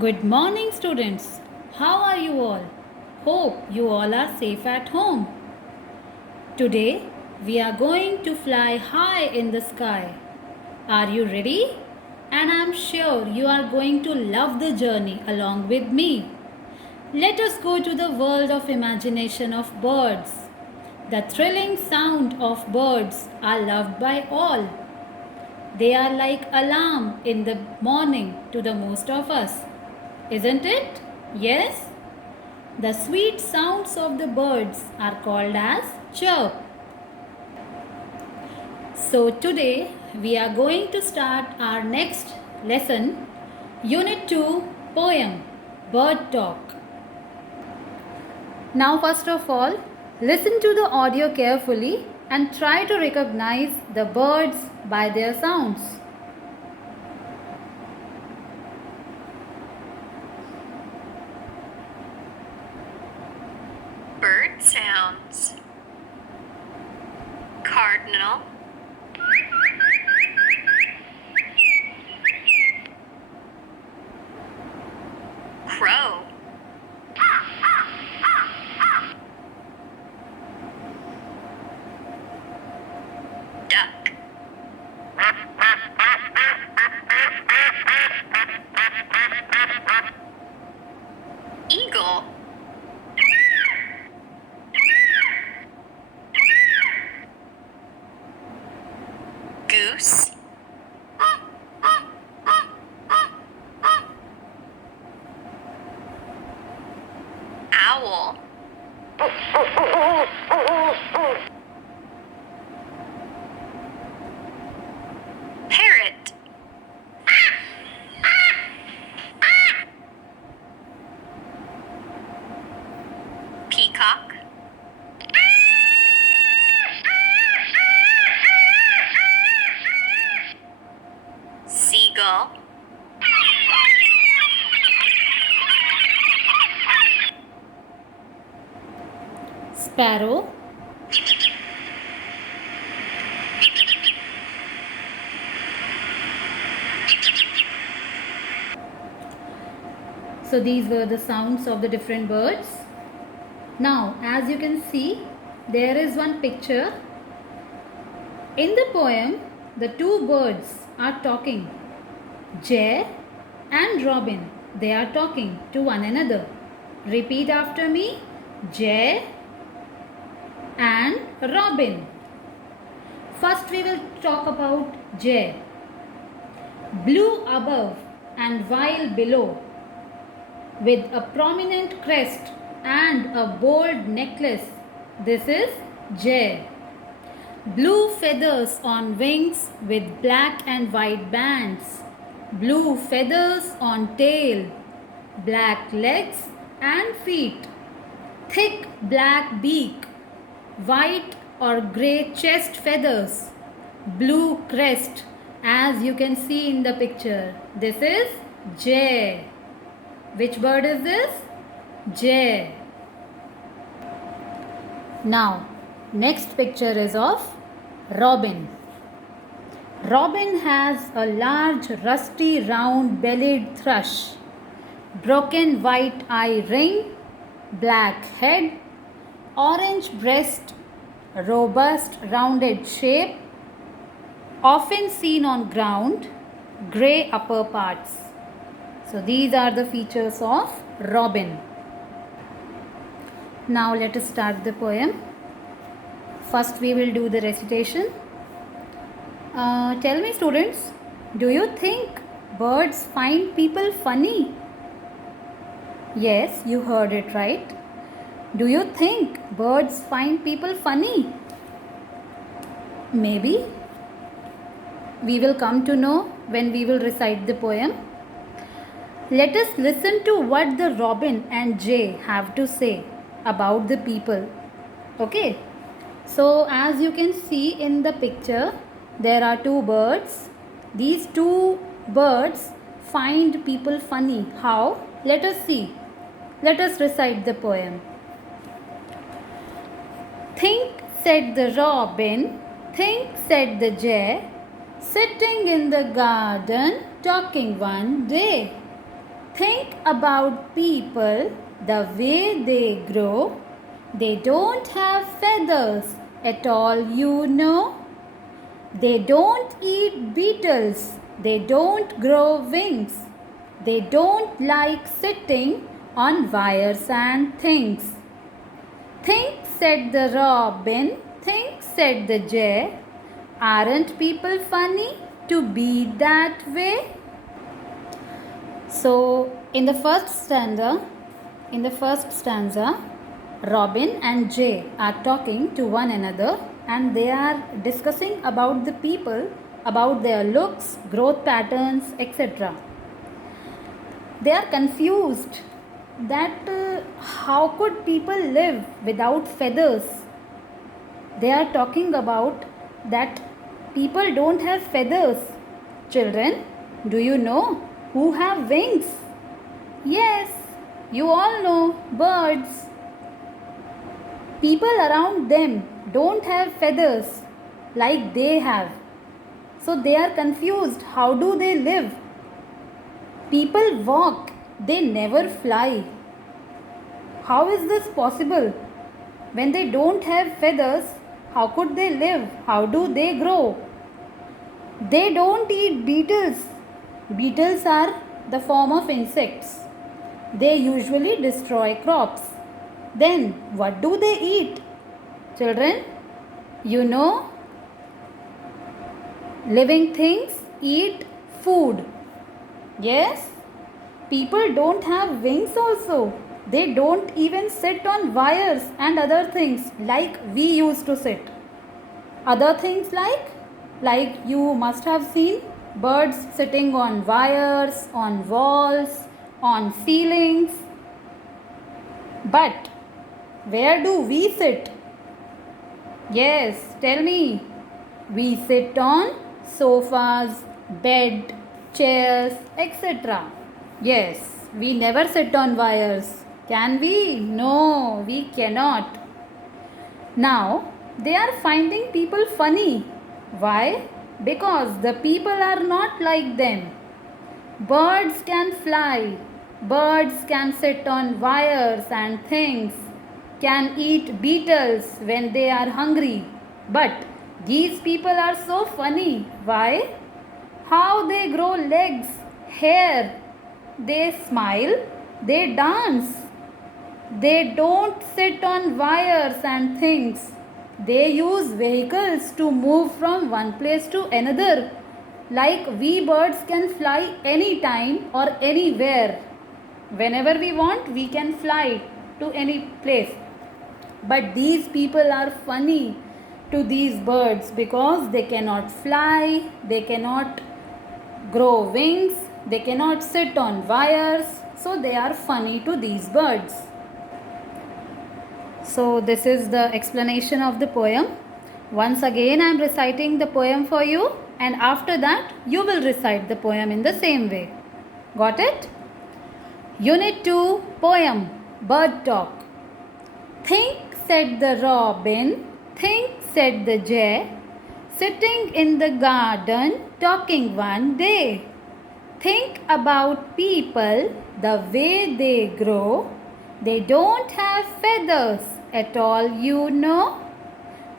Good morning, students. How are you all? Hope you all are safe at home. Today, we are going to fly high in the sky. Are you ready? And I'm sure you are going to love the journey along with me. Let us go to the world of imagination of birds. The thrilling sound of birds are loved by all. They are like alarm in the morning to the most of us. Isn't it? Yes? The sweet sounds of the birds are called as chirp. So today we are going to start our next lesson, Unit 2 Poem, Bird Talk. Now first of all, listen to the audio carefully and try to recognize the birds by their sounds. Bird sounds. Cardinal. Crow. Duck. Eagle. Goose. Owl. Parrot. Peacock. Seagull. Sparrow, so these were the sounds of the different birds. Now, as you can see, there is one picture. In the poem, the two birds are talking. Jay and Robin, they are talking to one another. Repeat after me. Jay and Robin. First, we will talk about Jay. Blue above and white below, with a prominent crest and a bold necklace. This is Jay. Blue feathers on wings with black and white bands. Blue feathers on tail. Black legs and feet. Thick black beak. White or grey chest feathers. Blue crest, as you can see in the picture. This is jay. Which bird is this? Jay. Now, next picture is of robin. Robin has a large rusty round bellied thrush, broken white eye ring, black head, orange breast, robust rounded shape, often seen on ground, grey upper parts. So these are the features of robin. Now let us start the poem. First we will do the recitation. Tell me students, do you think birds find people funny? Yes, you heard it right. Do you think birds find people funny? Maybe. We will come to know when we will recite the poem. Let us listen to what the robin and jay have to say about the people. Okay. So as you can see in the picture, there are two birds. These two birds find people funny. How? Let us see. Let us recite the poem. Think, said the robin. Think, said the jay. Sitting in the garden, talking one day. Think about people, the way they grow. They don't have feathers at all, you know. They don't eat beetles. They don't grow wings. They don't like sitting on wires and things. Think, said the robin. Think, said the jay. Aren't people funny to be that way? So, in the first stanza, Robin and Jay are talking to one another and they are discussing about the people, about their looks, growth patterns, etc. They are confused that how could people live without feathers? They are talking about that people don't have feathers. Children, do you know who have wings? Yes, you all know birds. People around them don't have feathers like they have. So they are confused. How do they live? People walk, they never fly. How is this possible? When they don't have feathers, how could they live? How do they grow? They don't eat beetles. Beetles are the form of insects. They usually destroy crops. Then what do they eat? Children, you know, living things eat food. Yes, people don't have wings also. They don't even sit on wires and other things like we used to sit. Other things like you must have seen birds sitting on wires, on walls, on ceilings. But where do we sit? Yes, tell me. We sit on sofas, bed, chairs, etc. Yes, we never sit on wires. Can we? No, we cannot. Now, they are finding people funny. Why? Because the people are not like them. Birds can fly. Birds can sit on wires and things, can eat beetles when they are hungry. But these people are so funny. Why? How they grow legs, hair. They smile, they dance. They don't sit on wires and things. They use vehicles to move from one place to another. Like we birds can fly anytime or anywhere. Whenever we want, we can fly to any place. But these people are funny to these birds because they cannot fly, they cannot grow wings, they cannot sit on wires. So they are funny to these birds. So this is the explanation of the poem. Once again I am reciting the poem for you, and after that you will recite the poem in the same way. Got it? Unit 2 Poem Bird Talk. Think, said the robin, think, said the jay, sitting in the garden talking one day. Think about people, the way they grow. They don't have feathers at all, you know.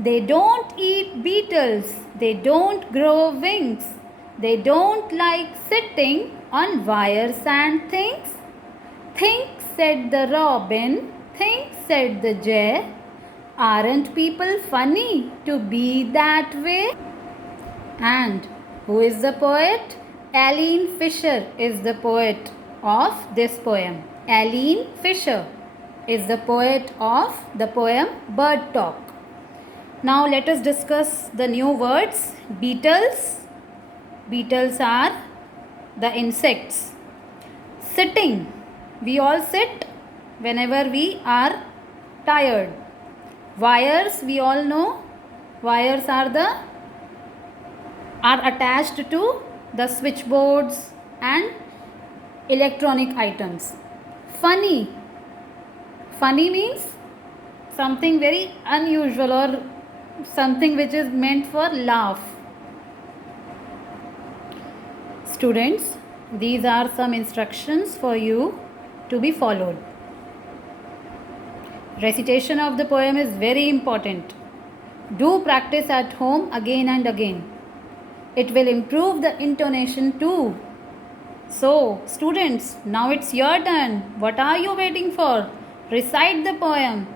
They don't eat beetles. They don't grow wings. They don't like sitting on wires and things. Think, said the robin. Think, said the jay. Aren't people funny to be that way? And who is the poet? Aline Fisher is the poet of this poem. Aline Fisher is the poet of the poem Bird Talk. Now let us discuss the new words. Beetles. Beetles are the insects. Sitting. We all sit whenever we are tired. Wires, we all know. Wires are attached to the switchboards and electronic items. Funny. Funny means something very unusual or something which is meant for laugh. Students, These are some instructions for you to be followed. Recitation of the poem is very important. Do practice at home again and again. It will improve the intonation too. So, students, now it's your turn. What are you waiting for? Recite the poem.